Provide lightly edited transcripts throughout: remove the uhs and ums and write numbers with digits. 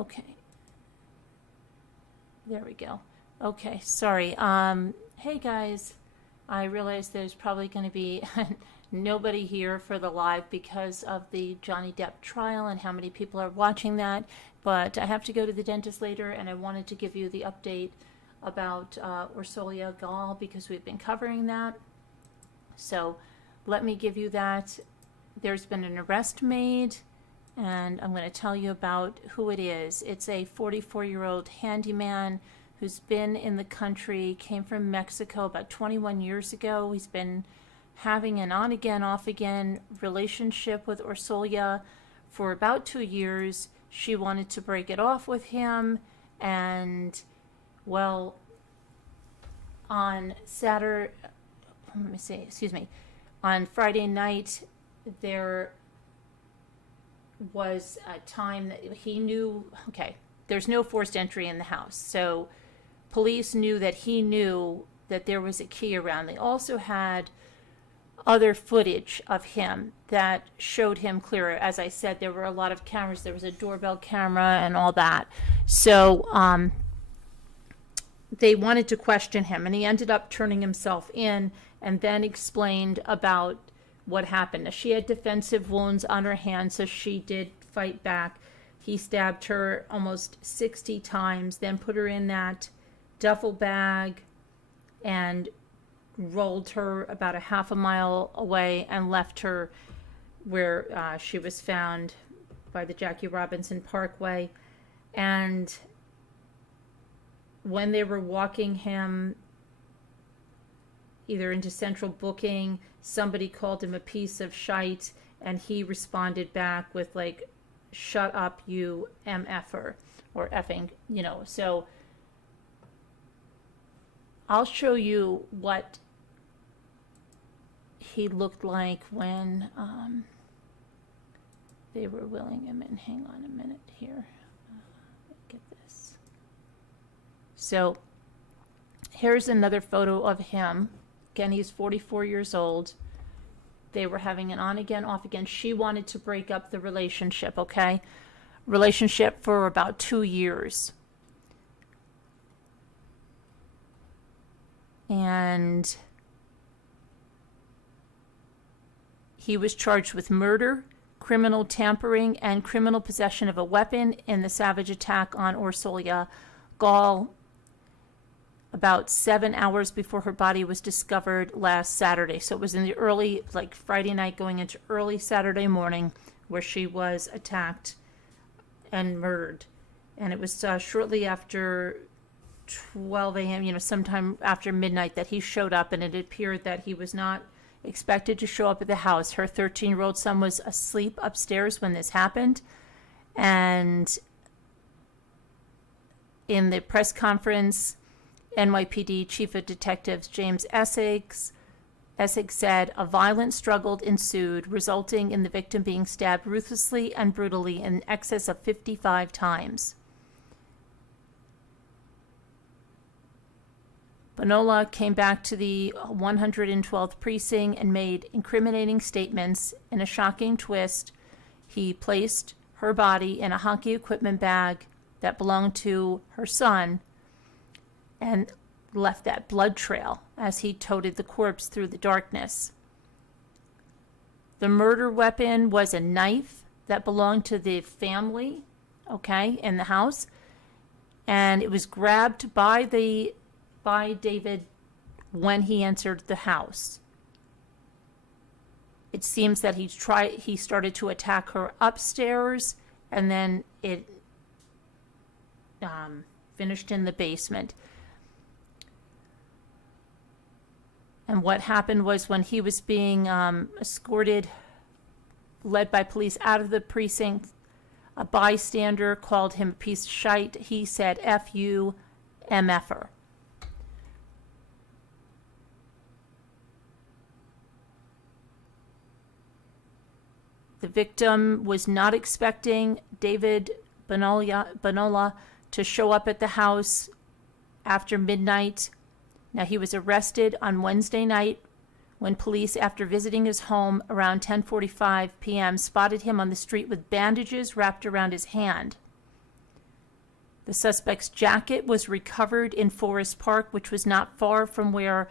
Okay. There we go. Okay, sorry. Hey guys, I realize there's probably going to be nobody here for the live because of the Johnny Depp trial and how many people are watching that. But I have to go to the dentist later, and I wanted to give you the update about Orsolya Gaal because we've been covering that. So let me give you that. There's been an arrest made, and I'm going to tell you about who it is. It's a 44-year-old handyman who's been in the country, came from Mexico about 21 years ago. He's been having an on-again, off-again relationship with Orsolya for about 2 years. She wanted to break it off with him, and, well, on on Friday night, there was a time that he knew, okay, there's no forced entry in the house. So police knew that he knew that there was a key around. They also had other footage of him that showed him clearer. As I said, there were a lot of cameras. There was a doorbell camera and all that. So they wanted to question him, and he ended up turning himself in and then explained about what happened. Now, she had defensive wounds on her hand, so she did fight back. He stabbed her almost 60 times, then put her in that duffel bag and rolled her about a half a mile away and left her where she was found by the Jackie Robinson Parkway. And when they were walking him either into Central Booking, somebody called him a piece of shite, and he responded back with, like, shut up, you MFer, or effing, you know. So I'll show you what he looked like when they were wheeling him in. Hang on a minute here. Get this. So here's another photo of him. Again, he's 44 years old. They were having an on-again, off-again. She wanted to break up the relationship, okay? Relationship for about 2 years. And he was charged with murder, criminal tampering, and criminal possession of a weapon in the savage attack on Orsolya Gaal about 7 hours before her body was discovered last Saturday. So it was in the early, like Friday night going into early Saturday morning, where she was attacked and murdered. And it was shortly after 12 a.m., you know, sometime after midnight, that he showed up, and it appeared that he was not expected to show up at the house. Her 13-year-old son was asleep upstairs when this happened. And in the press conference, NYPD Chief of Detectives James Essex said a violent struggle ensued, resulting in the victim being stabbed ruthlessly and brutally in excess of 55 times. Bonola came back to the 112th precinct and made incriminating statements. In a shocking twist, he placed her body in a hockey equipment bag that belonged to her son and left that blood trail as he toted the corpse through the darkness. The murder weapon was a knife that belonged to the family, okay, in the house, and it was grabbed by David when he entered the house. It seems that he started to attack her upstairs, and then it finished in the basement. And what happened was, when he was being escorted, led by police out of the precinct, a bystander called him a piece of shite. He said, F you, MFer. The victim was not expecting David Bonola to show up at the house after midnight. Now, he was arrested on Wednesday night when police, after visiting his home around 10:45 p.m., spotted him on the street with bandages wrapped around his hand. The suspect's jacket was recovered in Forest Park, which was not far from where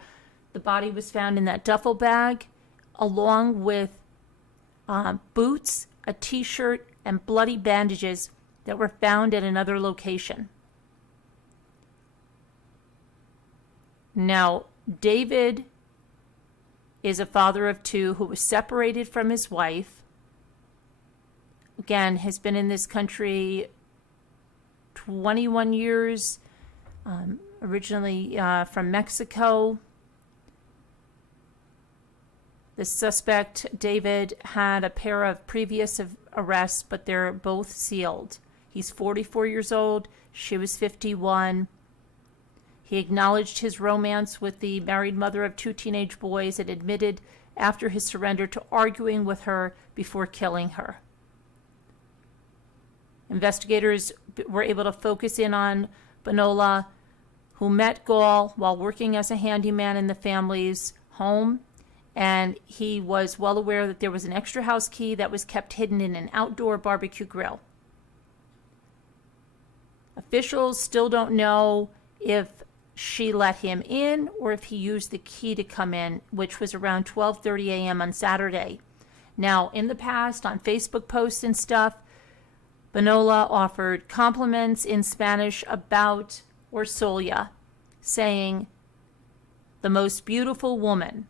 the body was found in that duffel bag, along with boots, a t-shirt, and bloody bandages that were found at another location. Now, David is a father of two who was separated from his wife. Again, has been in this country 21 years, originally from Mexico. The suspect, David, had a pair of previous arrests, but they're both sealed. He's 44 years old. She was 51. He acknowledged his romance with the married mother of two teenage boys and admitted after his surrender to arguing with her before killing her. Investigators were able to focus in on Bonola, who met Gaal while working as a handyman in the family's home, and he was well aware that there was an extra house key that was kept hidden in an outdoor barbecue grill. Officials still don't know if she let him in or if he used the key to come in, which was around 12:30 a.m. on Saturday. Now, in the past, on Facebook posts and stuff, Bonola offered compliments in Spanish about Orsolya, saying, "the most beautiful woman,"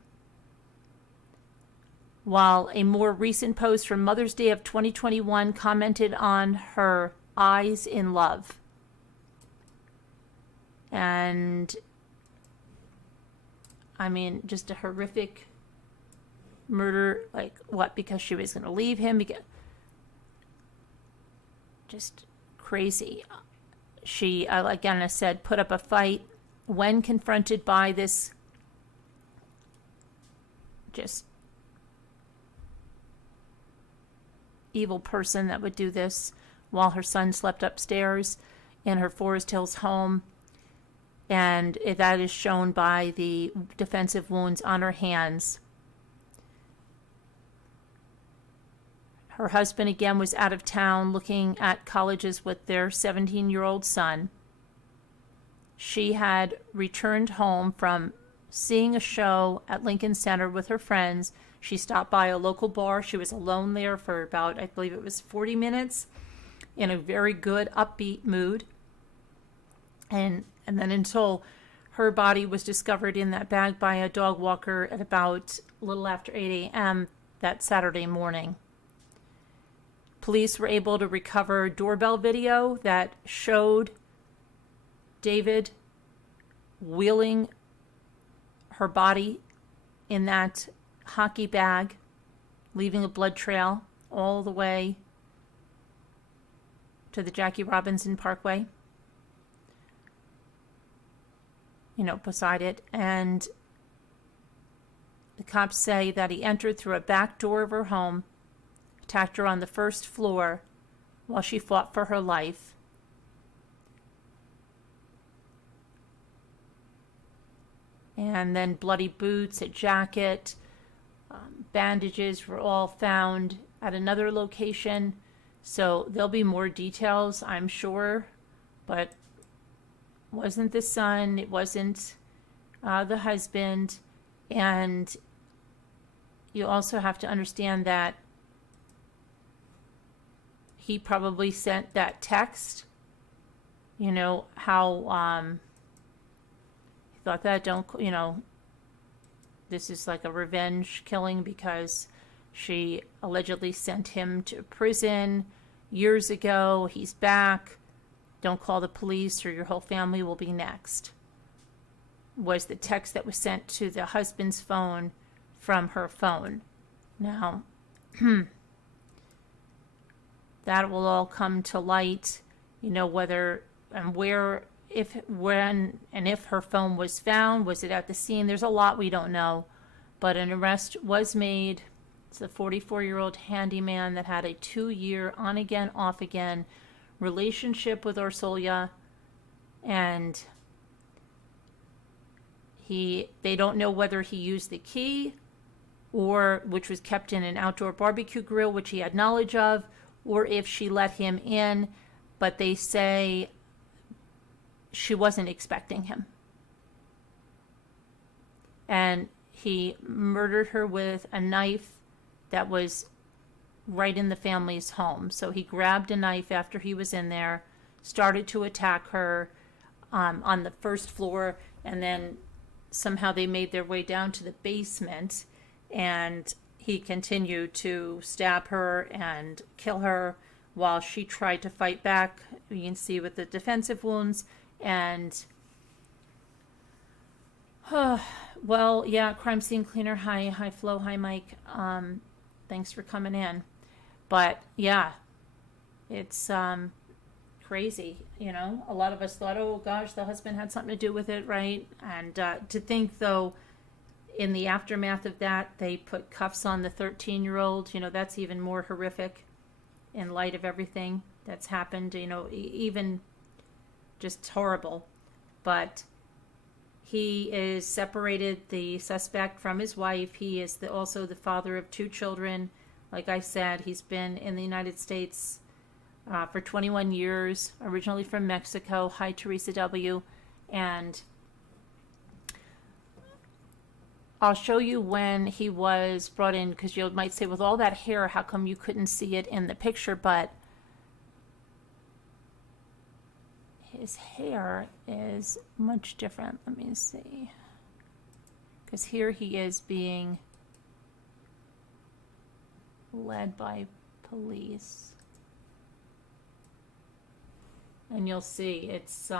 while a more recent post from Mother's Day of 2021 commented on her eyes in love. And, I mean, just a horrific murder, like, what, because she was going to leave him? Just crazy. She, again, I said, put up a fight when confronted by this just evil person that would do this while her son slept upstairs in her Forest Hills home. And that is shown by the defensive wounds on her hands. Her husband, again, was out of town looking at colleges with their 17-year-old son. She had returned home from seeing a show at Lincoln Center with her friends. She stopped by a local bar. She was alone there for about, I believe it was 40 minutes, in a very good, upbeat mood. And then until her body was discovered in that bag by a dog walker at about a little after 8 a.m. that Saturday morning. Police were able to recover doorbell video that showed David wheeling her body in that hockey bag, leaving a blood trail all the way to the Jackie Robinson Parkway, beside it. And the cops say that he entered through a back door of her home, attacked her on the first floor while she fought for her life. And then bloody boots, a jacket, bandages were all found at another location. So there'll be more details, I'm sure, but it wasn't the son, it wasn't the husband. And you also have to understand that he probably sent that text, how he thought that this is like a revenge killing because she allegedly sent him to prison years ago. He's back. Don't call the police or your whole family will be next. Was the text that was sent to the husband's phone from her phone. Now, that will all come to light, whether and where, if, when, and if her phone was found. Was it at the scene? There's a lot we don't know, but an arrest was made. It's a 44-year-old handyman that had a 2-year on-again, off-again relationship with Orsolya, and they don't know whether he used the key, or which was kept in an outdoor barbecue grill, which he had knowledge of, or if she let him in. But they say she wasn't expecting him. And he murdered her with a knife that was right in the family's home. So he grabbed a knife after he was in there, started to attack her on the first floor, and then somehow they made their way down to the basement, and he continued to stab her and kill her while she tried to fight back. You can see with the defensive wounds. And well, yeah, crime scene cleaner. Hi Flo, hi Mike. Thanks for coming in. But yeah, it's crazy. You know, a lot of us thought, oh gosh, the husband had something to do with it, right? And to think, though, in the aftermath of that, they put cuffs on the 13-year-old. You know, that's even more horrific in light of everything that's happened. You know, even just horrible. But he is separated, the suspect, from his wife. He is also the father of 2 children. Like I said, he's been in the United States for 21 years, originally from Mexico. Hi, Teresa W. And I'll show you when he was brought in, because you might say, with all that hair, how come you couldn't see it in the picture? But his hair is much different. Let me see. Because here he is being led by police. And you'll see it's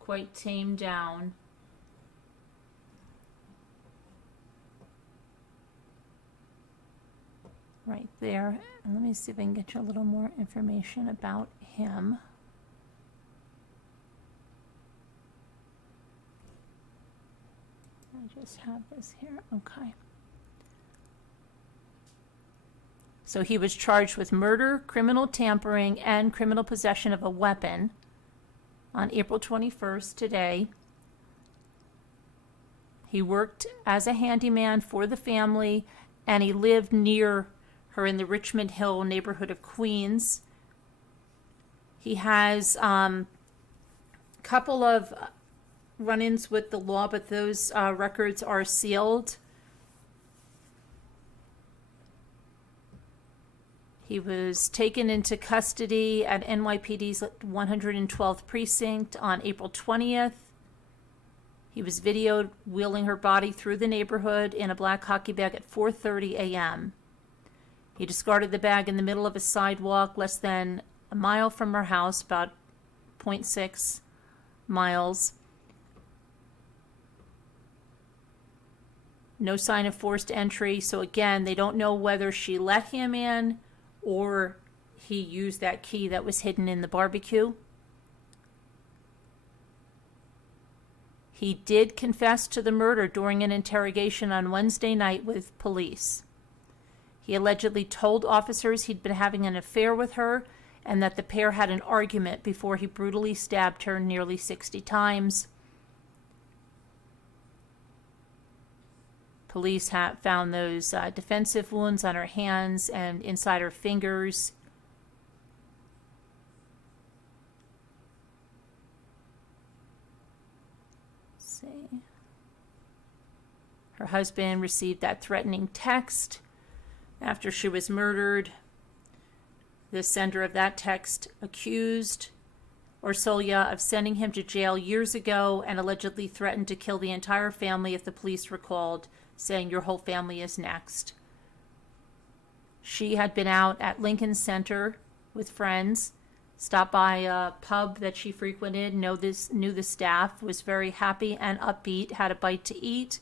quite tamed down. Right there. And let me see if I can get you a little more information about him. I just have this here. Okay. So he was charged with murder, criminal tampering, and criminal possession of a weapon on April 21st, today. He worked as a handyman for the family, and he lived near her in the Richmond Hill neighborhood of Queens. He has a couple of run-ins with the law, but those records are sealed. He was taken into custody at NYPD's 112th precinct on April 20th. He was videoed wheeling her body through the neighborhood in a black hockey bag at 4:30 a.m. He discarded the bag in the middle of a sidewalk less than a mile from her house, about 0.6 miles. No sign of forced entry. So again, they don't know whether she let him in or he used that key that was hidden in the barbecue. He did confess to the murder during an interrogation on Wednesday night with police. He allegedly told officers he'd been having an affair with her and that the pair had an argument before he brutally stabbed her nearly 60 times. Police found those defensive wounds on her hands and inside her fingers. Let's see. Her husband received that threatening text after she was murdered. The sender of that text accused Orsolya of sending him to jail years ago and allegedly threatened to kill the entire family if the police were called, saying, "Your whole family is next." She had been out at Lincoln Center with friends, stopped by a pub that she frequented, knew the staff, was very happy and upbeat, had a bite to eat,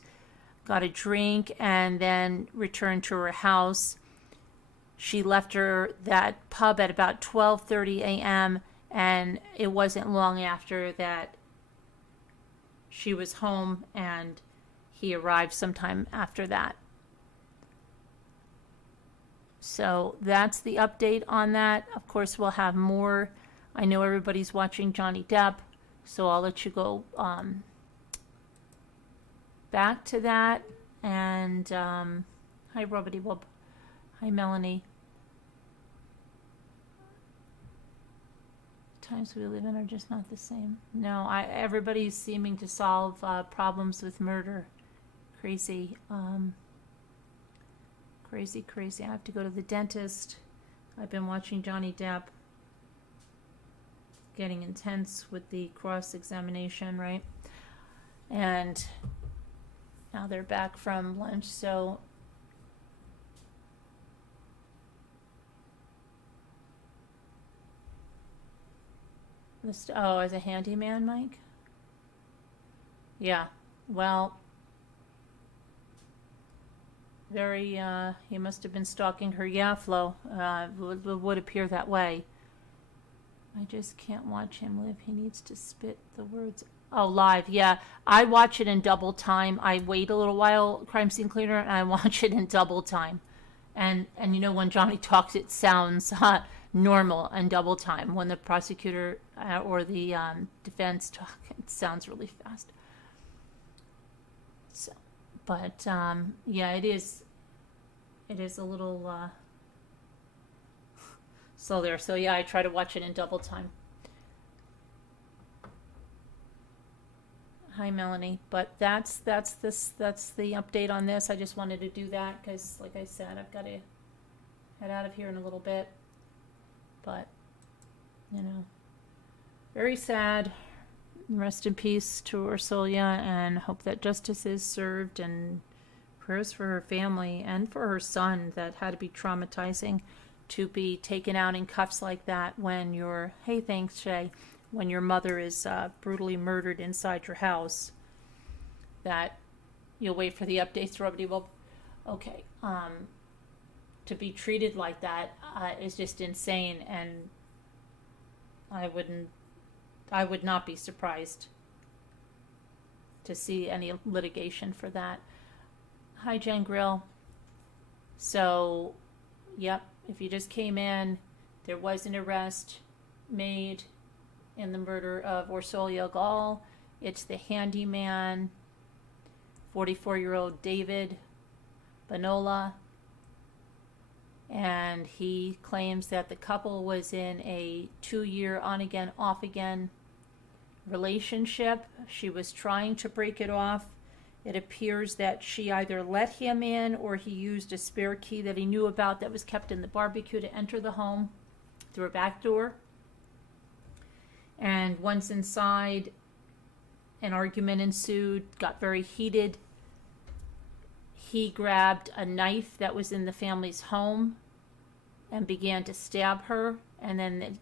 got a drink, and then returned to her house. She left that pub at about 12:30 a.m., and it wasn't long after that she was home, and he arrived sometime after that. So that's the update on that. Of course, we'll have more. I know everybody's watching Johnny Depp, so I'll let you go back to that. And hi, Robbity Bob. Hi, Melanie. times we live in are just not the same. No, everybody's seeming to solve problems with murder. Crazy. Crazy. I have to go to the dentist. I've been watching Johnny Depp getting intense with the cross-examination, right? And now they're back from lunch, so as a handyman, Mike? Yeah. Well, very, he must have been stalking her. Yeah, Flo. Would appear that way. I just can't watch him live. He needs to spit the words. Oh, live. Yeah. I watch it in double time. I wait a little while, Crime Scene Cleaner, and I watch it in double time. And you know, when Johnny talks, it sounds normal and double time. When the prosecutor or the defense talk, it sounds really fast. So, but yeah, it is a little slow there. So yeah, I try to watch it in double time. Hi, Melanie. But that's the update on this. I just wanted to do that because, like I said, I've got to head out of here in a little bit. But, you know, very sad. Rest in peace to Orsolya, and hope that justice is served, and prayers for her family and for her son. That had to be traumatizing to be taken out in cuffs like that when your, hey, thanks, Shay, when your mother is brutally murdered inside your house. That you'll wait for the updates, Robert. Well, okay. To be treated like that is just insane, and I would not be surprised to see any litigation for that. Hi, Jen Grill. So, yep, if you just came in, there was an arrest made in the murder of Orsolya Gaal. It's the handyman, 44-year-old David Bonola. And he claims that the couple was in a 2-year on-again, off-again relationship. She was trying to break it off. It appears that she either let him in or he used a spare key that he knew about that was kept in the barbecue to enter the home through a back door. And once inside, an argument ensued, got very heated. He grabbed a knife that was in the family's home and began to stab her. And then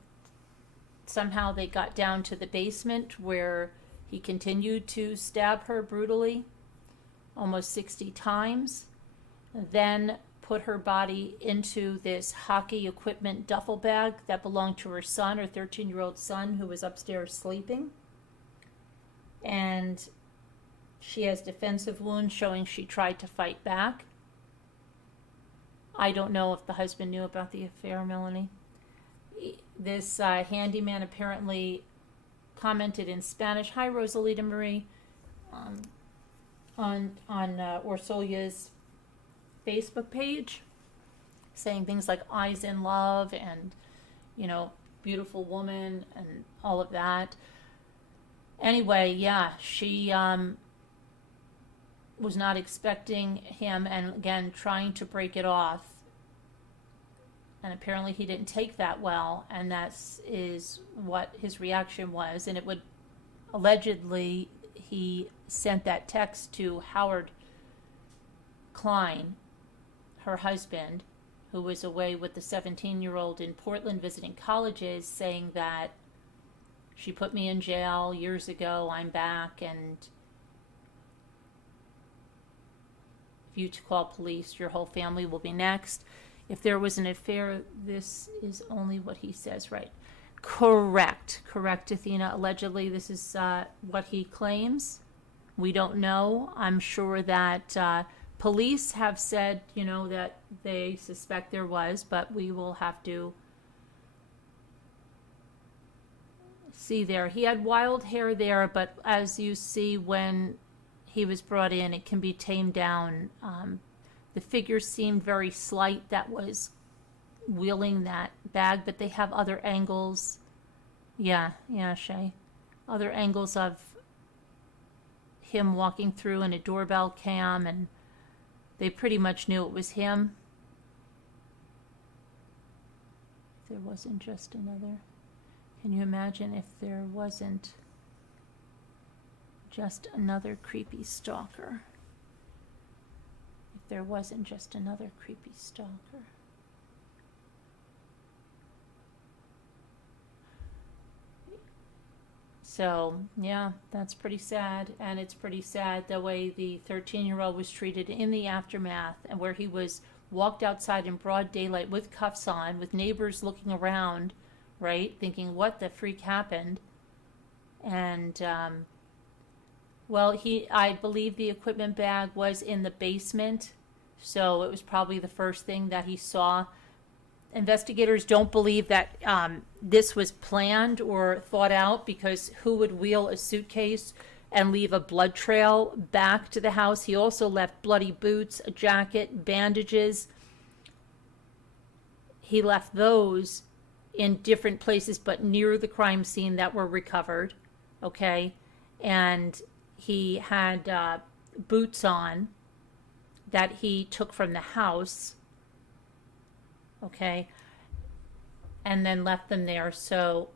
somehow they got down to the basement where he continued to stab her brutally, almost 60 times. Then put her body into this hockey equipment duffel bag that belonged to her son, her 13-year-old son, who was upstairs sleeping. And she has defensive wounds showing she tried to fight back. I don't know if the husband knew about the affair, Melanie. This handyman apparently commented in Spanish, hi Rosalita Marie, on Orsolya's Facebook page, saying things like eyes in love and, you know, beautiful woman and all of that. Anyway, yeah, she was not expecting him, and again trying to break it off, and apparently he didn't take that well, and that is what his reaction was. And it would allegedly, he sent that text to Howard Klein, her husband, who was away with the 17-year-old in Portland visiting colleges, saying that she put me in jail years ago, I'm back, and if you to call police, your whole family will be next. If there was an affair, this is only what he says, right? Correct, Athena. Allegedly, this is what he claims. We don't know. I'm sure that police have said, you know, that they suspect there was, but we will have to see there. He had wild hair there, but as you see when he was brought in, it can be tamed down. The figure seemed very slight that was wheeling that bag, but they have other angles. Yeah, Shay. Other angles of him walking through in a doorbell cam, and they pretty much knew it was him. If there wasn't just another. Can you imagine if there wasn't just another creepy stalker? If there wasn't just another creepy stalker. So, yeah, that's pretty sad. And it's pretty sad the way the 13-year-old was treated in the aftermath, and where he was walked outside in broad daylight with cuffs on, with neighbors looking around, right, thinking, what the freak happened? And, well, I believe the equipment bag was in the basement, so it was probably the first thing that he saw. Investigators don't believe that this was planned or thought out, because who would wheel a suitcase and leave a blood trail back to the house? He also left bloody boots, a jacket, bandages. He left those in different places, but near the crime scene, that were recovered, okay? And he had boots on that he took from the house, okay, and then left them there. So,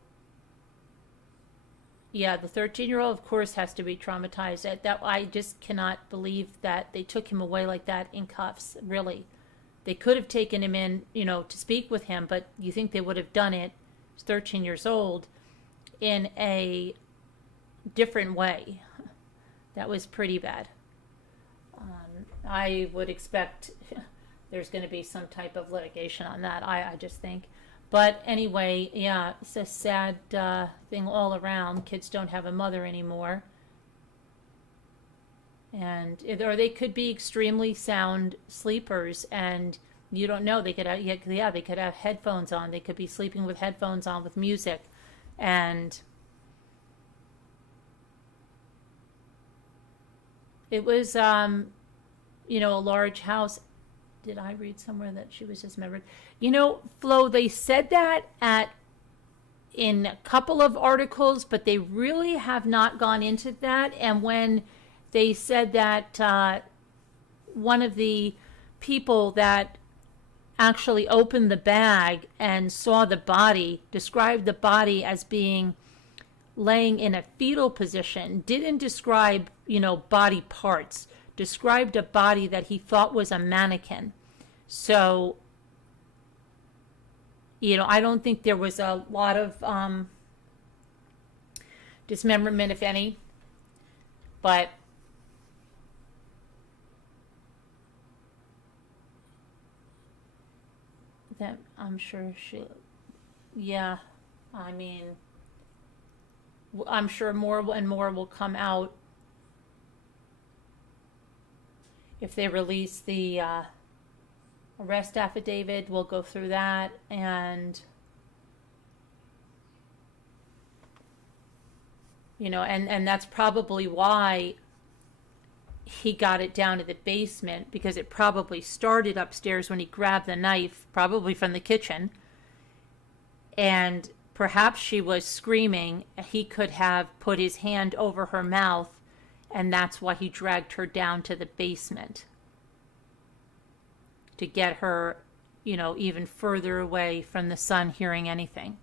yeah, the 13-year-old, of course, has to be traumatized. That I just cannot believe that they took him away like that in cuffs, really. They could have taken him in, to speak with him, but you think they would have done it, he's 13 years old, in a different way. That was pretty bad. I would expect there's going to be some type of litigation on that, I just think. But anyway, yeah, it's a sad thing all around. Kids don't have a mother anymore. Or they could be extremely sound sleepers, and you don't know. They could have, they could have headphones on. They could be sleeping with headphones on with music. And it was, a large house. Did I read somewhere that she was dismembered? Flo, they said that in a couple of articles, but they really have not gone into that. And when they said that one of the people that actually opened the bag and saw the body described the body as being laying in a fetal position, didn't describe, body parts, described a body that he thought was a mannequin. So, I don't think there was a lot of dismemberment, if any, but that I'm sure I'm sure more and more will come out if they release the arrest affidavit. We'll go through that, and and that's probably why he got it down to the basement, because it probably started upstairs when he grabbed the knife, probably from the kitchen, and perhaps she was screaming. He could have put his hand over her mouth, and that's why he dragged her down to the basement, to get her, even further away from the son hearing anything.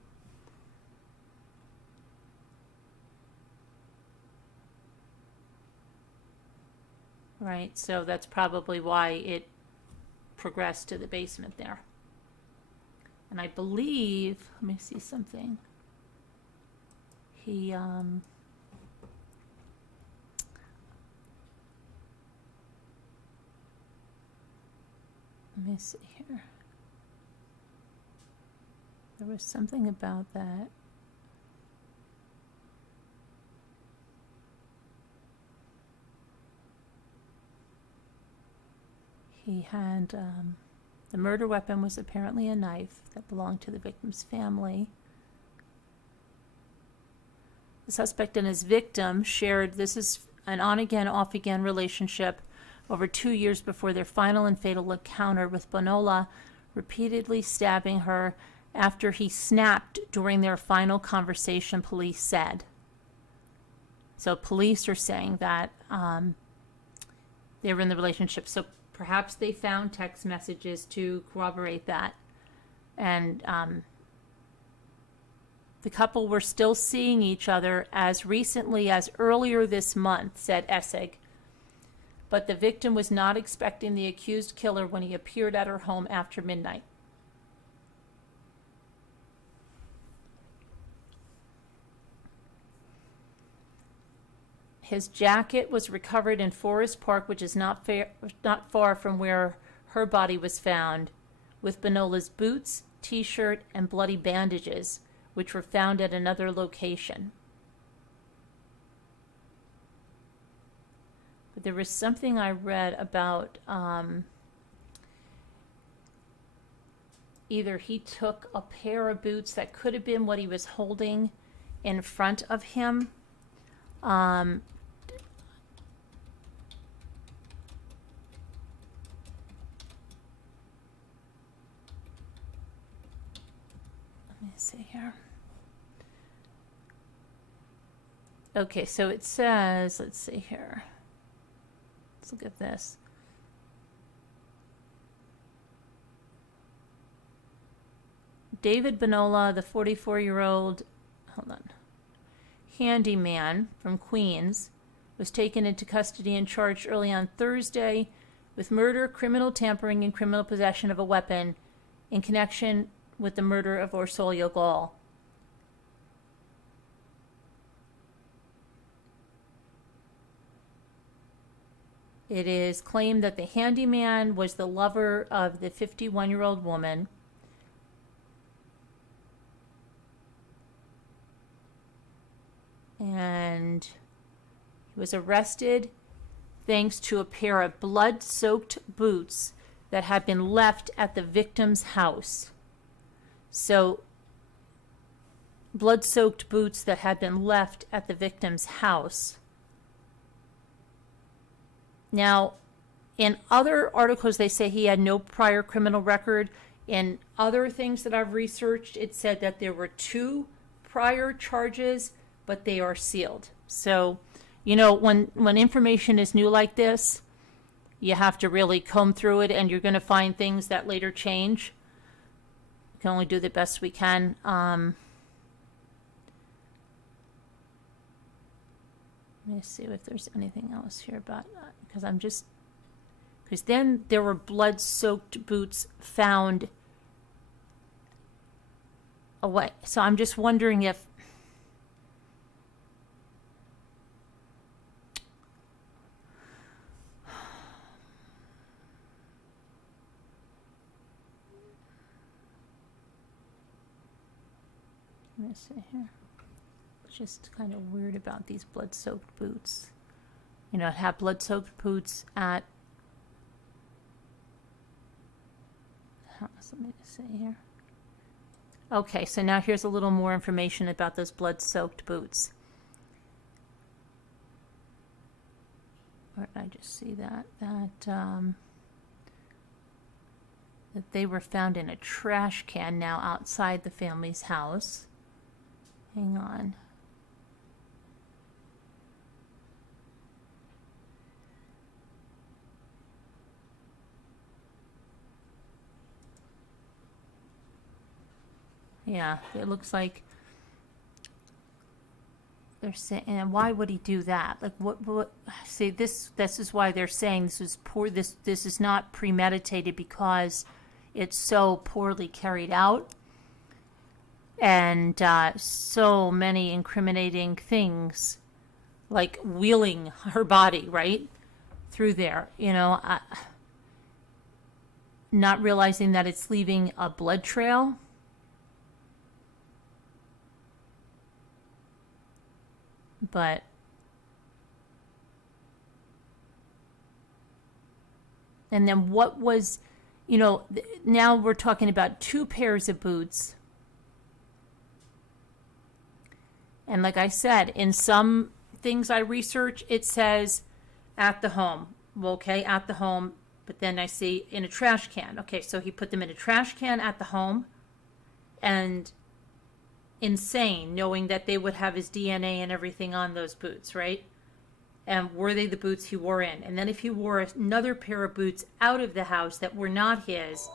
Right, so that's probably why it progressed to the basement there. And I believe, let me see something. Let me see here. There was something about that. He had, the murder weapon was apparently a knife that belonged to the victim's family. The suspect and his victim shared, this is an on-again, off-again relationship over 2 years before their final and fatal encounter, with Bonola repeatedly stabbing her after he snapped during their final conversation, police said. So police are saying that they were in the relationship. So perhaps they found text messages to corroborate that. And the couple were still seeing each other as recently as earlier this month, said Essig. But the victim was not expecting the accused killer when he appeared at her home after midnight. His jacket was recovered in Forest Park, which is not far from where her body was found, with Bonola's boots, t-shirt, and bloody bandages, which were found at another location. But there was something I read about either he took a pair of boots that could have been what he was holding in front of him. Let me see here. Okay, so it says, let's see here. Let's look at this. David Bonola, the 44-year-old, handyman from Queens, was taken into custody and charged early on Thursday with murder, criminal tampering, and criminal possession of a weapon in connection with the murder of Orsolya Gaal. It is claimed that the handyman was the lover of the 51-year-old woman. And he was arrested thanks to a pair of blood-soaked boots that had been left at the victim's house. So, blood-soaked boots that had been left at the victim's house. Now, in other articles, they say he had no prior criminal record. In other things that I've researched, it said that there were 2 prior charges, but they are sealed. So, you know, when information is new like this, you have to really comb through it, and you're going to find things that later change. We can only do the best we can. Let me see if there's anything else here about that, because then there were blood-soaked boots found away. So I'm just wondering if let me see here. It's just kind of weird about these blood-soaked boots. You know, have blood-soaked boots at. Let me see here. Okay, so now here's a little more information about those blood-soaked boots. Where did I just see that? That they were found in a trash can now outside the family's house. Hang on. Yeah, it looks like they're saying, and why would he do that? Like, what see, this is why they're saying this is poor, this is not premeditated, because it's so poorly carried out. And so many incriminating things, like wheeling her body, right, through there, you know, not realizing that it's leaving a blood trail. But and then what was, you know, now we're talking about 2 pairs of boots. And like I said, in some things I research, it says at the home. Well, okay, at the home, but then I see in a trash can. Okay, so he put them in a trash can at the home, and insane, knowing that they would have his DNA and everything on those boots, right? And were they the boots he wore in? And then if he wore another pair of boots out of the house that were not his,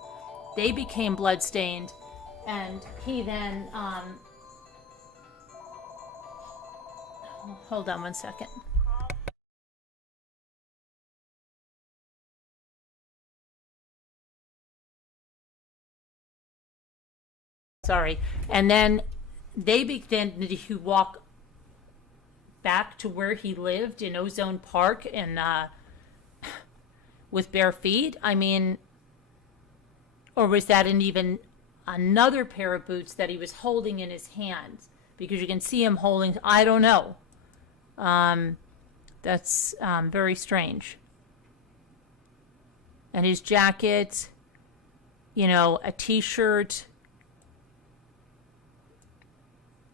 they became bloodstained, and he then, hold on one second. Sorry. And then they began to walk back to where he lived in Ozone Park and with bare feet. I mean, or was that even another pair of boots that he was holding in his hands? Because you can see him holding, I don't know. That's very strange. And his jacket, you know, a t-shirt,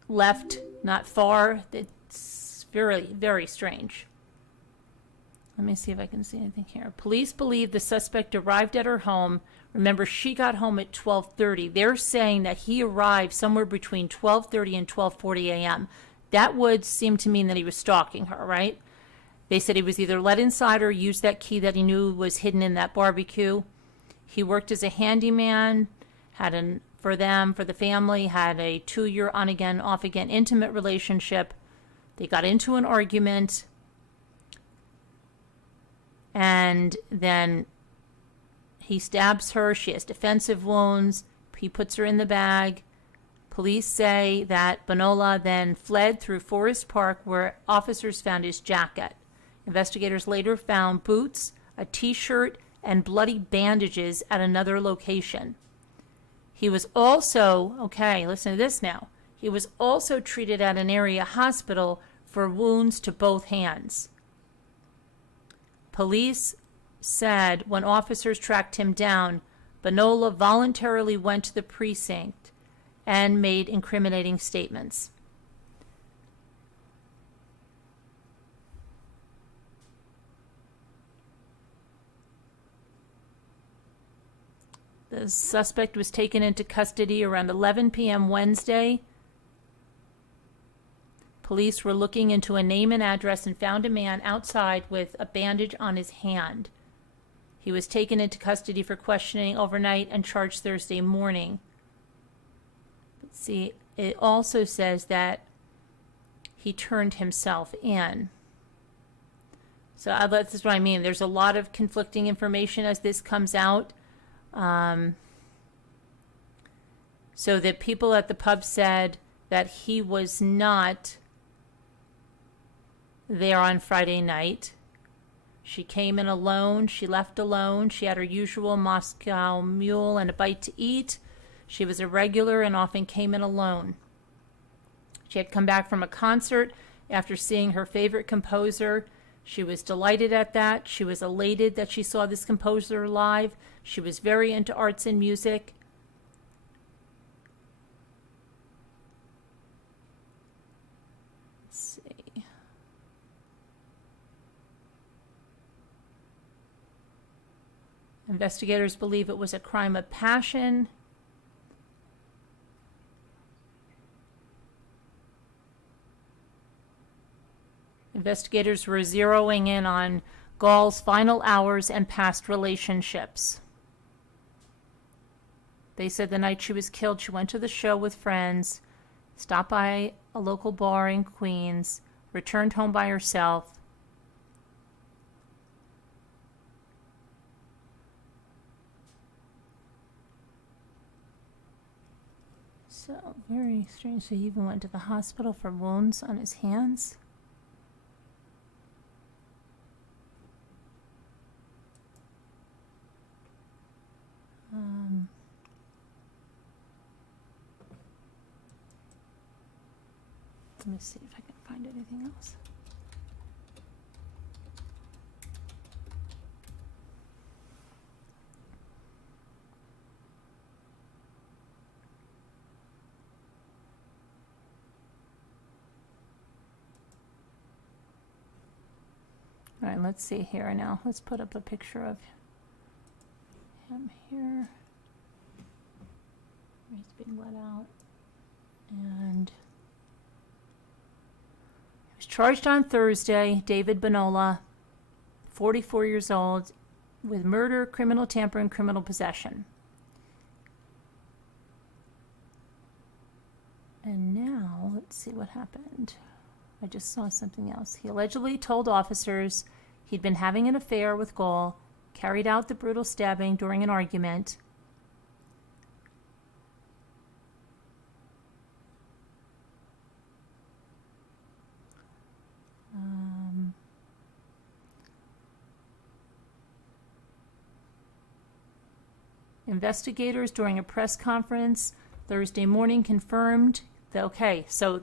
left not far. It's very, very strange. Let me see if I can see anything here. Police believe the suspect arrived at her home. Remember, she got home at 12:30. They're saying that he arrived somewhere between 12:30 and 12:40 a.m. That would seem to mean that he was stalking her, right? They said he was either let inside or used that key that he knew was hidden in that barbecue. He worked as a handyman, for the family, had a 2-year on-again, off-again intimate relationship. They got into an argument, and then he stabs her. She has defensive wounds. He puts her in the bag. Police say that Bonola then fled through Forest Park, where officers found his jacket. Investigators later found boots, a t-shirt, and bloody bandages at another location. He was also, okay, listen to this now. He was also treated at an area hospital for wounds to both hands. Police said when officers tracked him down, Bonola voluntarily went to the precinct and made incriminating statements. The suspect was taken into custody around 11 p.m. Wednesday. Police were looking into a name and address and found a man outside with a bandage on his hand. He was taken into custody for questioning overnight and charged Thursday morning. But see, it also says that he turned himself in. So this is what I mean. There's a lot of conflicting information as this comes out. So that people at the pub said that he was not there on Friday night. She came in alone. She left alone. She had her usual Moscow mule and a bite to eat. She was a regular and often came in alone. She had come back from a concert after seeing her favorite composer. She was delighted at that. She was elated that she saw this composer live. She was very into arts and music. Let's see. Investigators believe it was a crime of passion. Investigators were zeroing in on Gaal's final hours and past relationships. They said the night she was killed, she went to the show with friends, stopped by a local bar in Queens, returned home by herself. So, very strange. So he even went to the hospital for wounds on his hands. Let me see if I can find anything else. All right, let's see here now. Let's put up a picture of him here. He's being let out. And he was charged on Thursday, David Bonola, 44 years old, with murder, criminal tampering, criminal possession. And now, let's see what happened. I just saw something else. He allegedly told officers he'd been having an affair with Gaal, carried out the brutal stabbing during an argument. Investigators during a press conference Thursday morning confirmed that, okay, so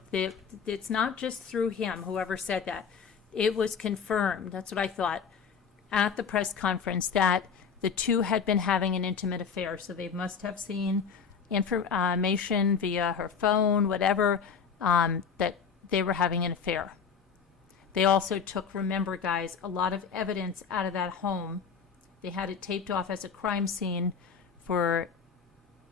it's not just through him, whoever said that. It was confirmed, that's what I thought, at the press conference that the two had been having an intimate affair. So they must have seen information via her phone, whatever, that they were having an affair. They also took, remember guys, a lot of evidence out of that home. They had it taped off as a crime scene for,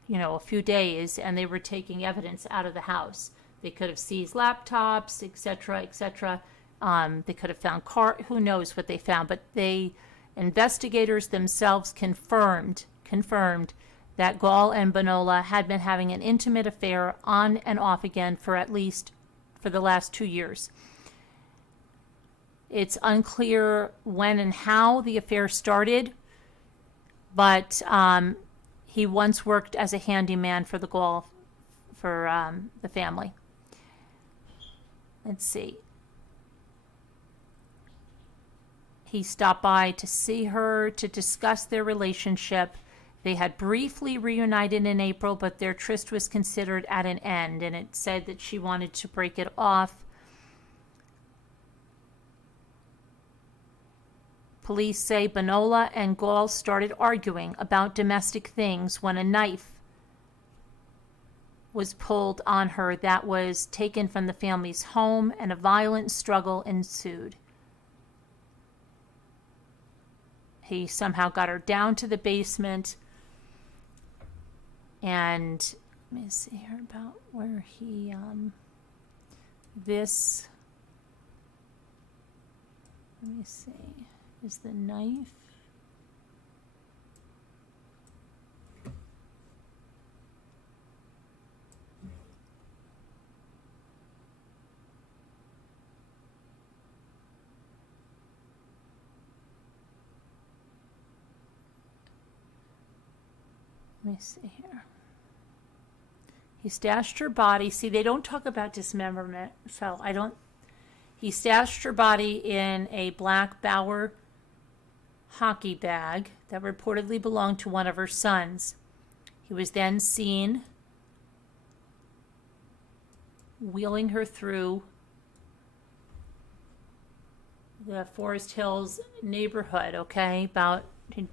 a few days, and they were taking evidence out of the house. They could have seized laptops, etc., etc. They could have found who knows what they found, but investigators themselves confirmed that Gaal and Bonola had been having an intimate affair on and off again for the last 2 years. It's unclear when and how the affair started, but he once worked as a handyman for the Gaal, for the family. Let's see. He stopped by to see her, to discuss their relationship. They had briefly reunited in April, but their tryst was considered at an end, and it said that she wanted to break it off. Police say Bonola and Gaal started arguing about domestic things when a knife was pulled on her that was taken from the family's home, and a violent struggle ensued. He somehow got her down to the basement, and let me see here about where he, let me see, is the knife. Let me see here. He stashed her body. See, they don't talk about dismemberment, so I don't. He stashed her body in a black Bauer hockey bag that reportedly belonged to one of her sons. He was then seen wheeling her through the Forest Hills neighborhood, okay? He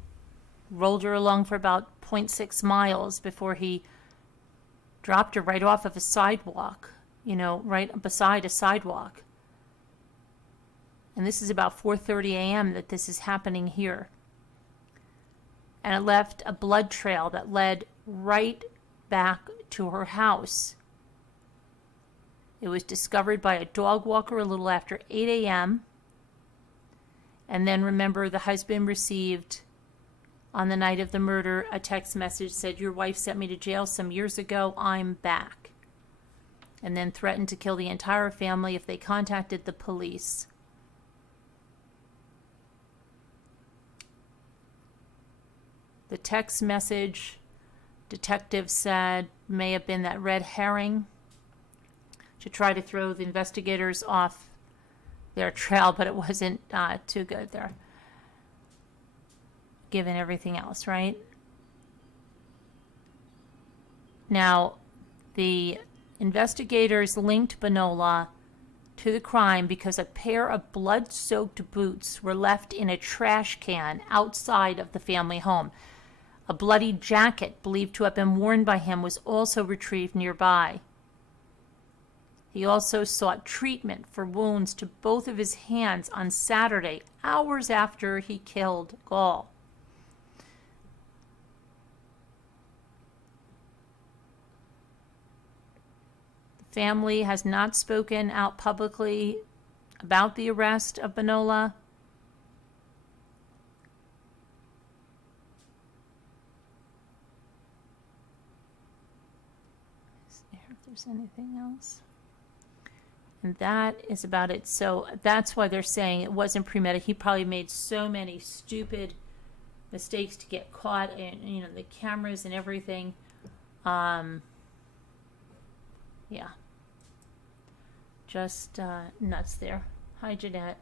rolled her along for about 0.6 miles before he dropped her right off of a sidewalk, right beside a sidewalk. And this is about 4:30 a.m. that this is happening here. And it left a blood trail that led right back to her house. It was discovered by a dog walker a little after 8 a.m. And then remember, the husband received, on the night of the murder, a text message said, "Your wife sent me to jail some years ago, I'm back." And then threatened to kill the entire family if they contacted the police. The text message, detectives said, may have been that red herring to try to throw the investigators off their trail, but it wasn't too good there, given everything else, right? Now, the investigators linked Bonola to the crime because a pair of blood-soaked boots were left in a trash can outside of the family home. A bloody jacket believed to have been worn by him was also retrieved nearby. He also sought treatment for wounds to both of his hands on Saturday, hours after he killed Gaal. family has not spoken out publicly about the arrest of Bonola. Is there, if there's anything else? And that is about it. So that's why they're saying it wasn't premeditated. He probably made so many stupid mistakes to get caught, and you know, the cameras and everything. Yeah. Just nuts there. Hi, Jeanette.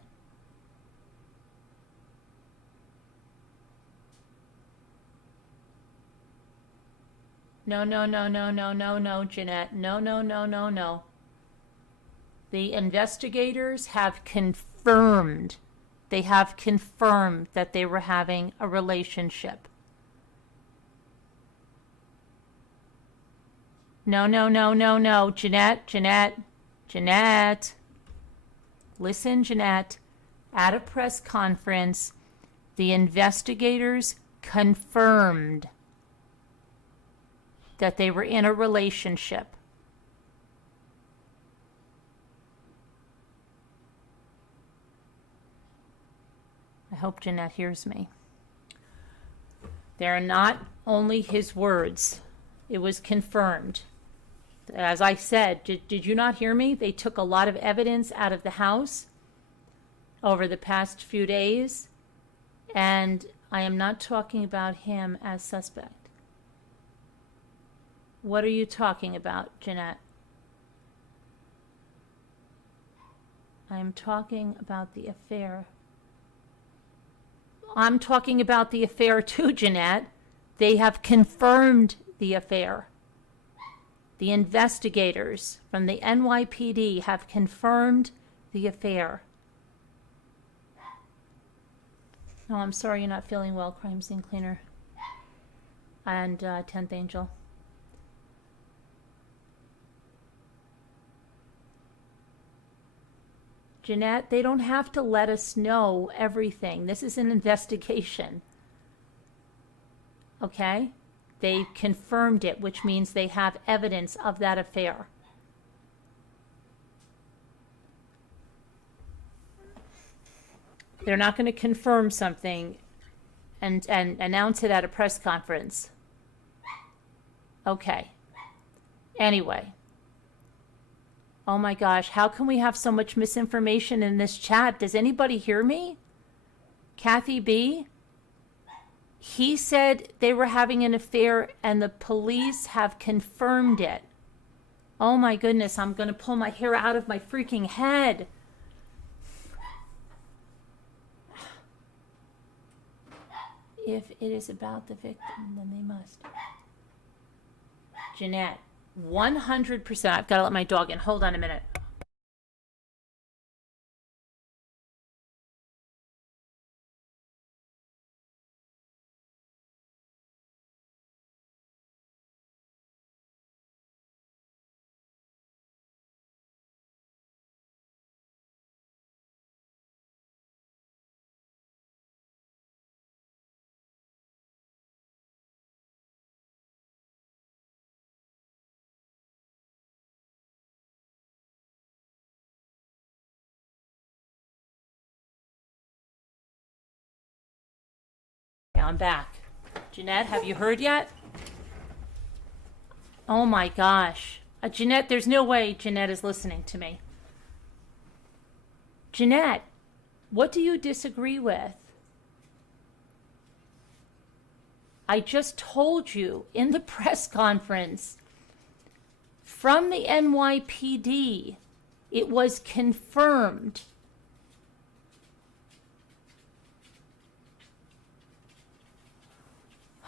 No, no, no, no, no, no, no, Jeanette. No, no, no, no, no. The investigators have confirmed, they have confirmed that they were having a relationship. No, no, no, no, no, Jeanette, Jeanette, Jeanette. Listen, Jeanette, at a press conference, the investigators confirmed that they were in a relationship. I hope Jeanette hears me. They're not only his words. It was confirmed. As I said, did you not hear me? They took a lot of evidence out of the house over the past few days, and I am not talking about him as suspect. What are you talking about, Jeanette? I am talking about the affair. I'm talking about the affair too, Jeanette. They have confirmed the affair. The investigators from the NYPD have confirmed the affair. No, I'm sorry you're not feeling well, crime scene cleaner. And 10th Angel. Jeanette, they don't have to let us know everything. This is an investigation. Okay? They confirmed it, which means they have evidence of that affair. They're not going to confirm something and announce it at a press conference. Okay. Anyway. Oh my gosh, how can we have so much misinformation in this chat? Does anybody hear me? Kathy B? He said they were having an affair and the police have confirmed it. Oh my goodness, I'm going to pull my hair out of my freaking head. If it is about the victim, then they must. Jeanette, 100%. I've got to let my dog in. Hold on a minute. I'm back. Jeanette, have you heard yet? Oh my gosh. Jeanette, there's no way Jeanette is listening to me. Jeanette, what do you disagree with? I just told you in the press conference from the NYPD, it was confirmed.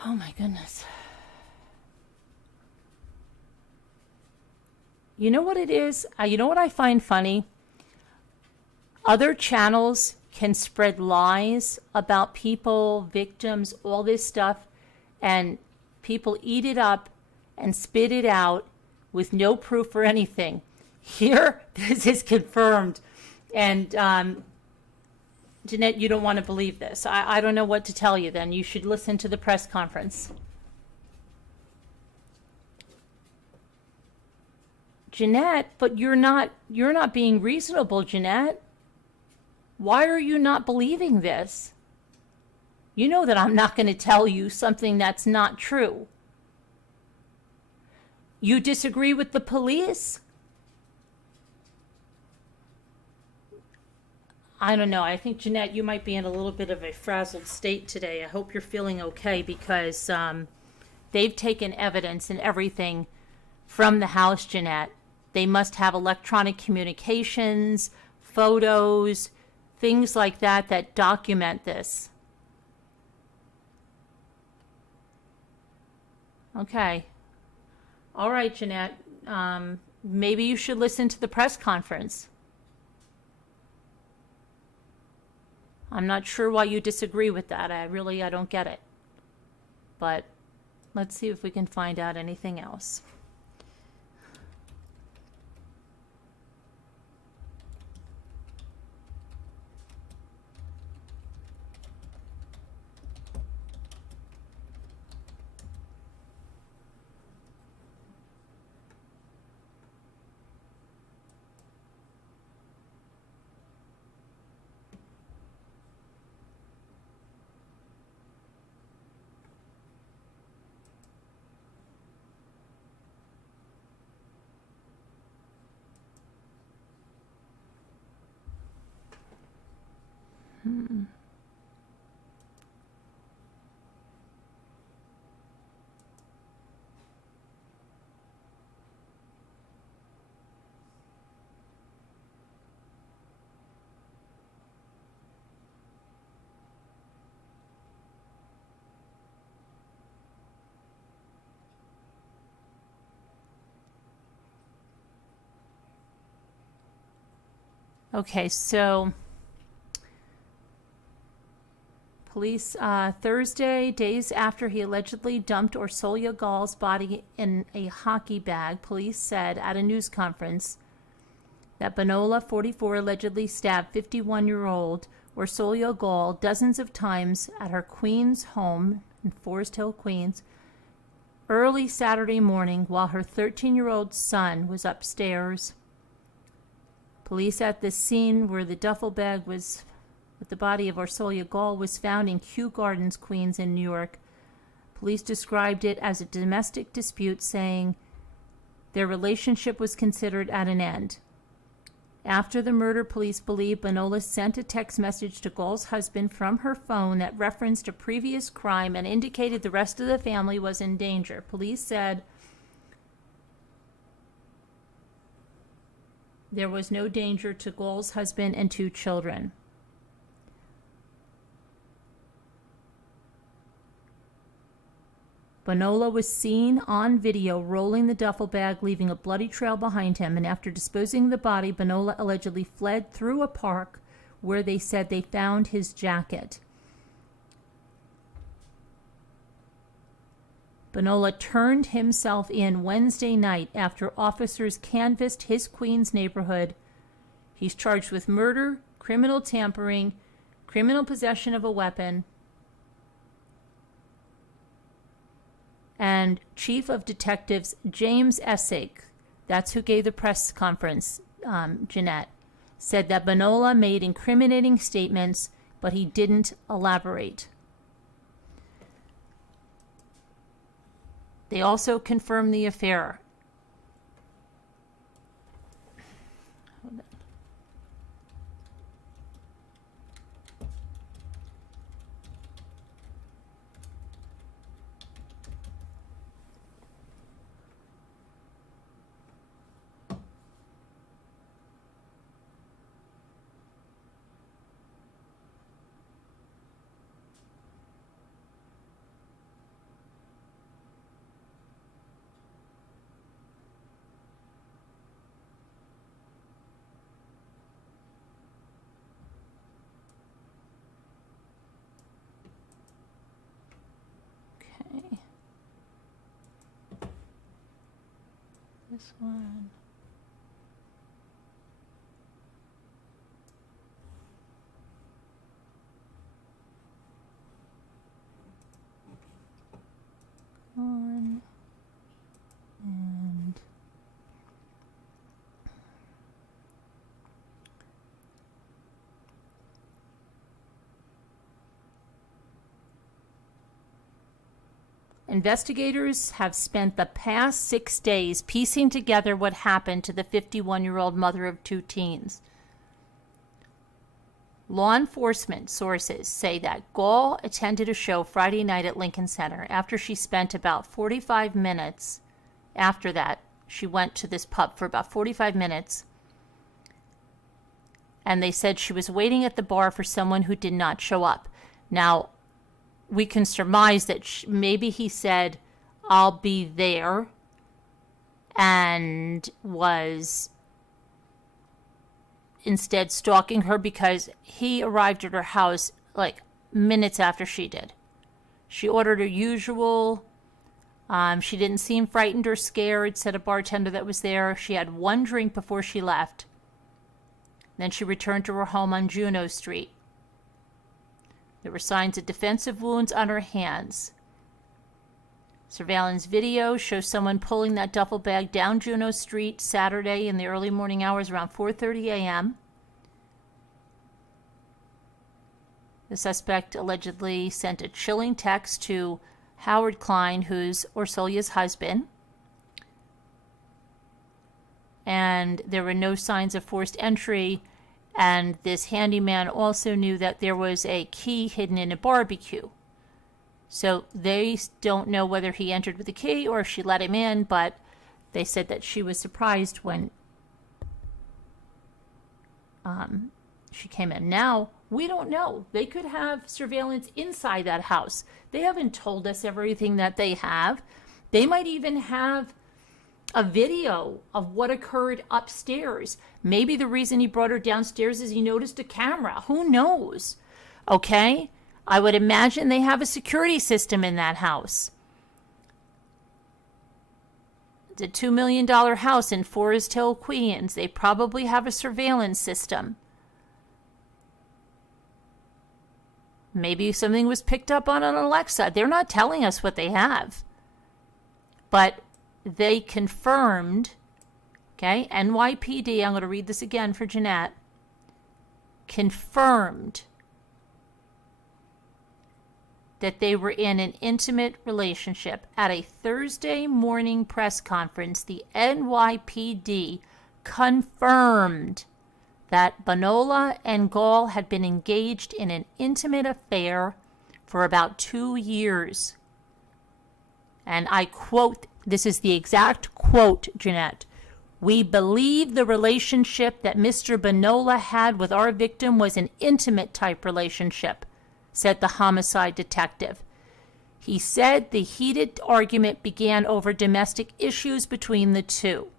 Oh my goodness. You know what it is? You know what I find funny? Other channels can spread lies about people, victims, all this stuff, and people eat it up and spit it out with no proof or anything. Here, this is confirmed. And Jeanette, you don't want to believe this. I don't know what to tell you then. You should listen to the press conference. Jeanette, but you're not being reasonable, Jeanette. Why are you not believing this? You know that I'm not going to tell you something that's not true. You disagree with the police? I don't know. I think, Jeanette, you might be in a little bit of a frazzled state today. I hope you're feeling okay, because they've taken evidence and everything from the house, Jeanette. They must have electronic communications, photos, things like that that document this. Okay. All right, Jeanette. Maybe you should listen to the press conference. I'm not sure why you disagree with that. I don't get it. But let's see if we can find out anything else. Okay, so police, Thursday, days after he allegedly dumped Orsolya Gaal's body in a hockey bag, police said at a news conference that Bonola, 44, allegedly stabbed 51-year-old Orsolya Gaal dozens of times at her Queens home in Forest Hill, Queens, early Saturday morning while her 13-year-old son was upstairs. Police at the scene where the duffel bag was with the body of Orsolya Gaal was found in Kew Gardens, Queens, in New York. Police described it as a domestic dispute, saying their relationship was considered at an end. After the murder, police believe Bonola sent a text message to Gaal's husband from her phone that referenced a previous crime and indicated the rest of the family was in danger. Police said there was no danger to Gaal's husband and 2 children. Bonola was seen on video rolling the duffel bag, leaving a bloody trail behind him, and after disposing of the body, Bonola allegedly fled through a park where they said they found his jacket. Bonola turned himself in Wednesday night after officers canvassed his Queens neighborhood. He's charged with murder, criminal tampering, criminal possession of a weapon, and Chief of Detectives James Essig, that's who gave the press conference, Jeanette, said that Bonola made incriminating statements, but he didn't elaborate. They also confirmed the affair. Hold Okay. This one. On. And Investigators have spent the past 6 days piecing together what happened to the 51-year-old mother of 2 teens. Law enforcement sources say that Gaal attended a show Friday night at Lincoln Center. After she spent about 45 minutes, after that, she went to this pub for about 45 minutes, and they said she was waiting at the bar for someone who did not show up. Now, we can surmise that maybe he said, "I'll be there," and was instead stalking her because he arrived at her house like minutes after she did. She ordered her usual. She didn't seem frightened or scared, said a bartender that was there. She had 1 drink before she left. Then she returned to her home on Juneau Street. There were signs of defensive wounds on her hands. Surveillance video shows someone pulling that duffel bag down Juneau Street Saturday in the early morning hours around 4:30 a.m. The suspect allegedly sent a chilling text to Howard Klein, who's Orsolya's husband. And there were no signs of forced entry. And this handyman also knew that there was a key hidden in a barbecue. So they don't know whether he entered with a key or if she let him in, but they said that she was surprised when she came in. Now, we don't know. They could have surveillance inside that house. They haven't told us everything that they have. They might even have a video of what occurred upstairs. Maybe the reason he brought her downstairs is he noticed a camera. Who knows? Okay? I would imagine they have a security system in that house. It's a $2 million house in Forest Hill, Queens. They probably have a surveillance system. Maybe something was picked up on an Alexa. They're not telling us what they have. But they confirmed, okay, NYPD, I'm going to read this again for Jeanette, confirmed that they were in an intimate relationship. At a Thursday morning press conference, the NYPD confirmed that Bonola and Gaal had been engaged in an intimate affair for about 2 years. And I quote, this is the exact quote, Jeanette. "We believe the relationship that Mr. Bonola had with our victim was an intimate type relationship," said the homicide detective. He said the heated argument began over domestic issues between the two.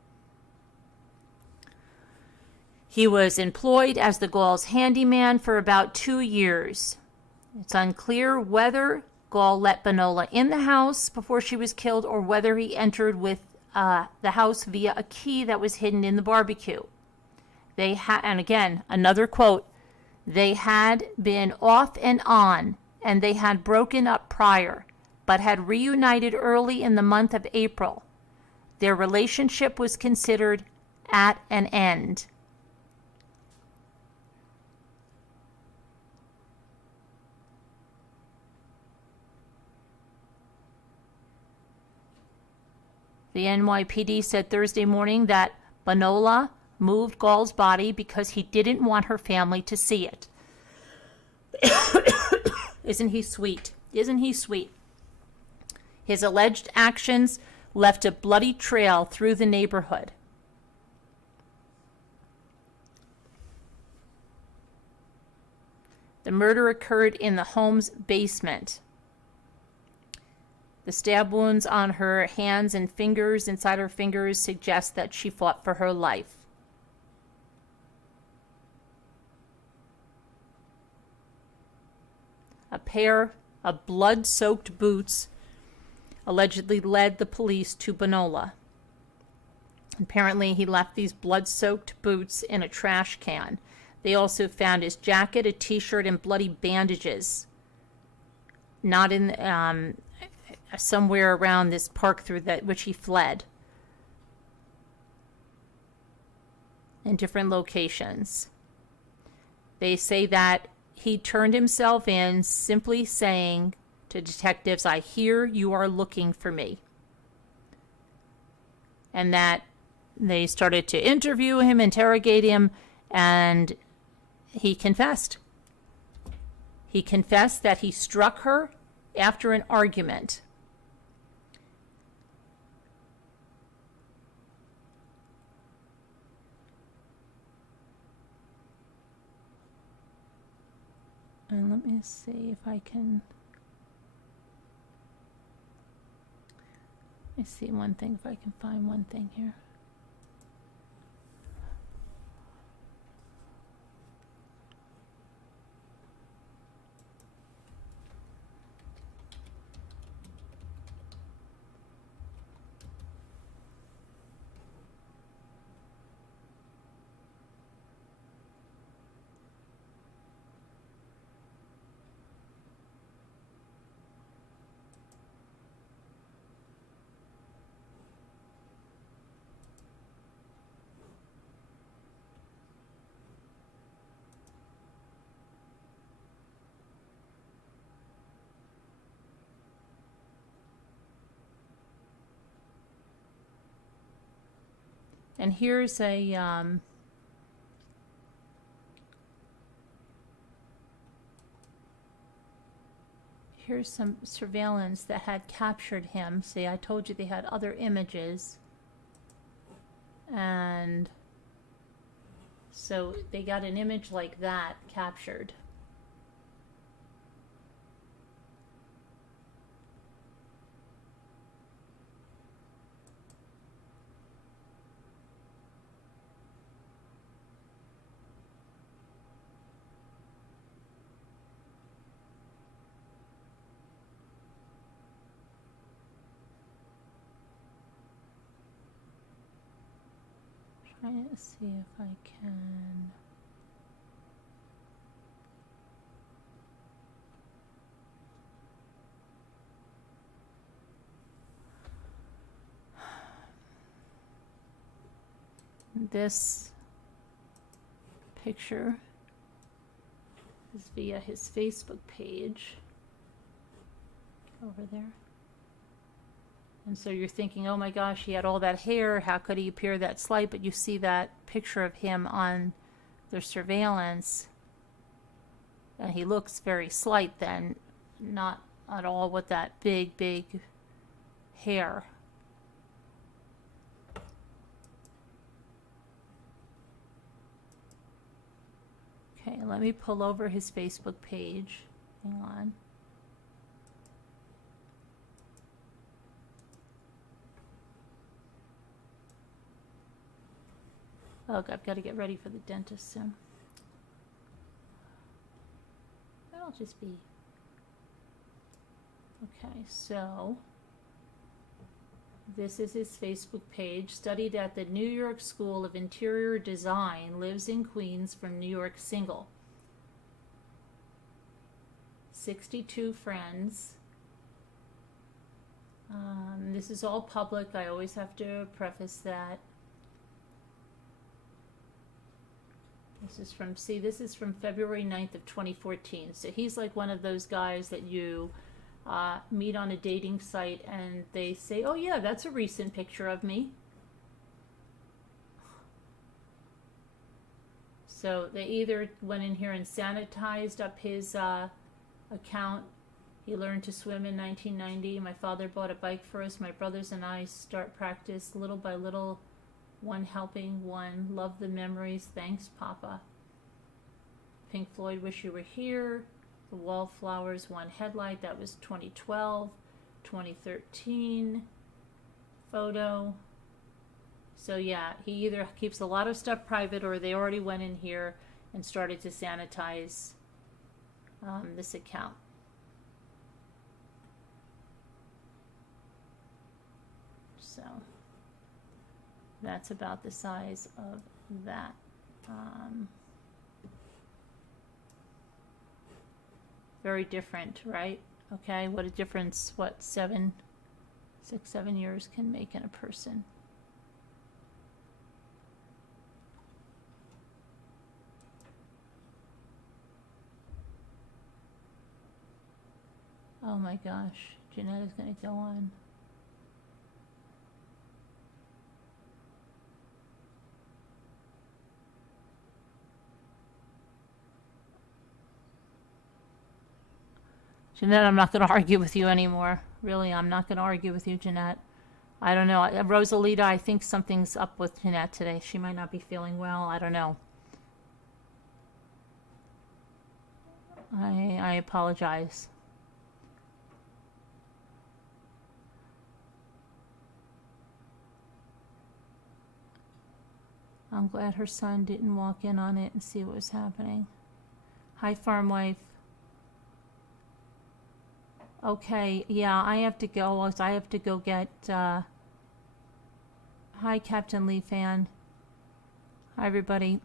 He was employed as the Gaal's handyman for about 2 years. It's unclear whether Gaal let Bonola in the house before she was killed or whether he entered with the house via a key that was hidden in the barbecue. And again, another quote, "They had been off and on, and they had broken up prior, but had reunited early in the month of April. Their relationship was considered at an end." The NYPD said Thursday morning that Bonola moved Gaal's body because he didn't want her family to see it. Isn't he sweet? Isn't he sweet? His alleged actions left a bloody trail through the neighborhood. The murder occurred in the home's basement. The stab wounds on her hands and fingers, inside her fingers, suggest that she fought for her life. A pair of blood-soaked boots allegedly led the police to Bonola. Apparently, he left these blood-soaked boots in a trash can. They also found his jacket, a t-shirt, and bloody bandages. Not in somewhere around this park through which he fled. In different locations. They say that he turned himself in, simply saying to detectives, I hear you are looking for me. And that they started to interview him, interrogate him, and he confessed. He confessed that he struck her after an argument. And let me see if I can... Let me see one thing, if I can find one thing here. And here's a here's some surveillance that had captured him. See, I told you they had other images. And so they got an image like that captured. Trying to see if I can. This picture is via his Facebook page over there. And so you're thinking, oh my gosh, he had all that hair. How could he appear that slight? But you see that picture of him on their surveillance. And he looks very slight then, not at all with that big, big hair. Okay, let me pull over his Facebook page. Hang on. Oh, I've got to get ready for the dentist soon. That'll just be... Okay, so this is his Facebook page. Studied at the New York School of Interior Design. Lives in Queens, from New York, single. 62 friends. This is all public. I always have to preface that. This is from February 9th of 2014. So he's like one of those guys that you meet on a dating site and they say, oh yeah, that's a recent picture of me. So they either went in here and sanitized up his account. He learned to swim in 1990. My father bought a bike for us. My brothers and I start practice little by little. One helping one. Love the memories. Thanks, Papa. Pink Floyd, Wish You Were Here. The Wallflowers, One Headlight. That was 2012. 2013 photo. So yeah, he either keeps a lot of stuff private or they already went in here and started to sanitize this account. So that's about the size of that. Very different, right? Okay, what a difference, what, 6, 7 years can make in a person. Oh my gosh. Jeanette is going to go on. Jeanette, I'm not going to argue with you anymore. Really, I'm not going to argue with you, Jeanette. I don't know. Rosalita, I think something's up with Jeanette today. She might not be feeling well. I don't know. I apologize. I'm glad her son didn't walk in on it and see what was happening. Hi, farm wife. Okay, yeah, I have to go. I have to go get, hi, Captain Lee fan. Hi, everybody.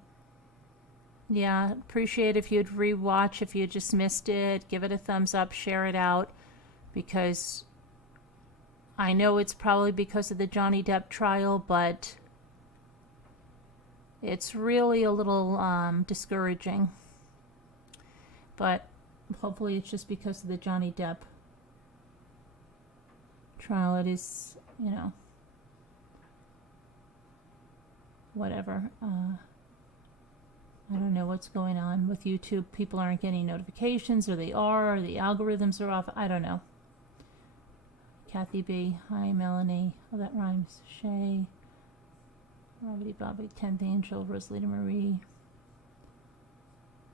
Yeah, appreciate if you'd rewatch, if you just missed it, give it a thumbs up, share it out, because I know it's probably because of the Johnny Depp trial, but it's really a little discouraging. But hopefully it's just because of the Johnny Depp trial. It is, you know, whatever. I don't know what's going on with YouTube. People aren't getting notifications, or they are, or the algorithms are off. I don't know. Kathy B. Hi, Melanie. Oh, that rhymes. Shay. Robbie Bobby, 10th Angel, Rosalita Marie.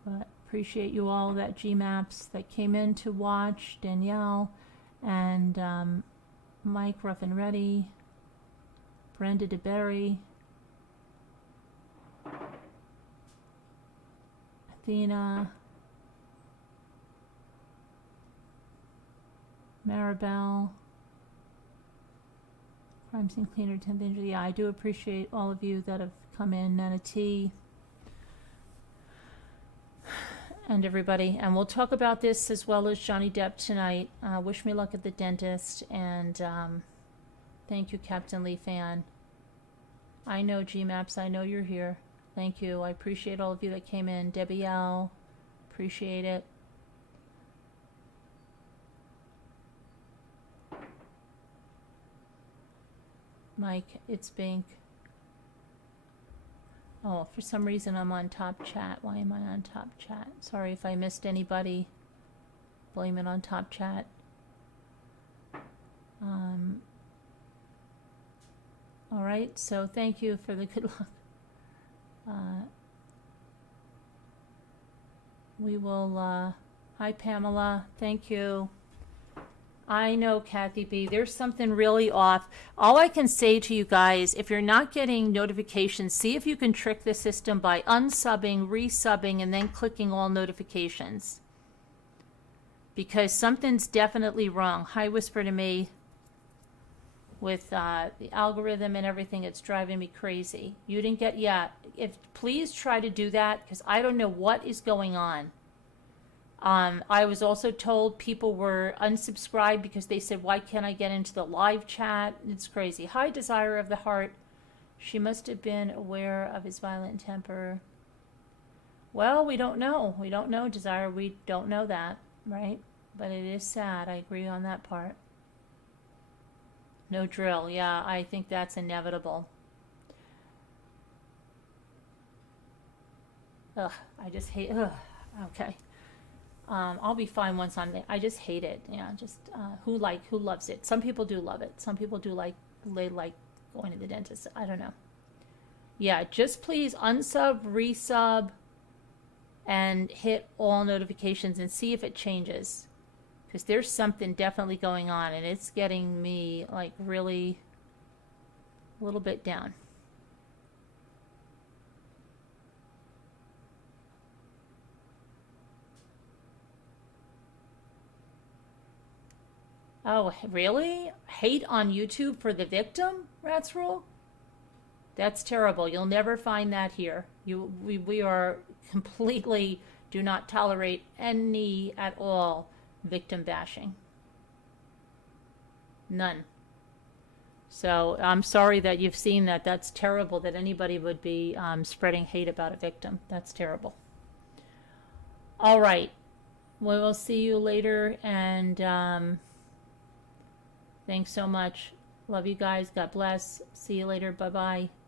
But appreciate you all that GMAPs that came in to watch. Danielle and Mike Rough and Ready. Brenda DeBerry. Athena. Maribel. Crime Scene Cleaner, 10th Angel. Yeah, I do appreciate all of you that have come in. Nana T. And everybody. And we'll talk about this as well as Johnny Depp tonight. Wish me luck at the dentist. And thank you, Captain Lee fan. I know GMAPs. I know you're here. Thank you. I appreciate all of you that came in. Debbie L. Appreciate it. Mike, it's Bink. Oh, for some reason I'm on top chat. Why am I on top chat? Sorry if I missed anybody. Blame it on top chat. All right, so thank you for the good luck. We will, hi Pamela, thank you. I know, Kathy B. There's something really off. All I can say to you guys, if you're not getting notifications, see if you can trick the system by unsubbing, resubbing, and then clicking all notifications. Because something's definitely wrong. Hi, Whisper to Me. With the algorithm and everything, it's driving me crazy. You didn't get, yeah. Please try to do that, because I don't know what is going on. I was also told people were unsubscribed because they said, why can't I get into the live chat? It's crazy. Hi, Desire of the Heart. She must have been aware of his violent temper. Well, we don't know. We don't know, Desire. We don't know that, right? But it is sad. I agree on that part. No drill. Yeah, I think that's inevitable. Ugh, I just hate, ugh, okay. I'll be fine once I'm there. I just hate it. Yeah, just who loves it? Some people do love it. Some people do they like going to the dentist. I don't know. Yeah, just please unsub, resub, and hit all notifications and see if it changes. Because there's something definitely going on, and it's getting me like really a little bit down. Oh, really? Hate on YouTube for the victim, Rats Rule? That's terrible. You'll never find that here. We are completely do not tolerate any at all victim bashing. None. So I'm sorry that you've seen that. That's terrible that anybody would be spreading hate about a victim. That's terrible. All right. We will see you later, and thanks so much. Love you guys. God bless. See you later. Bye bye.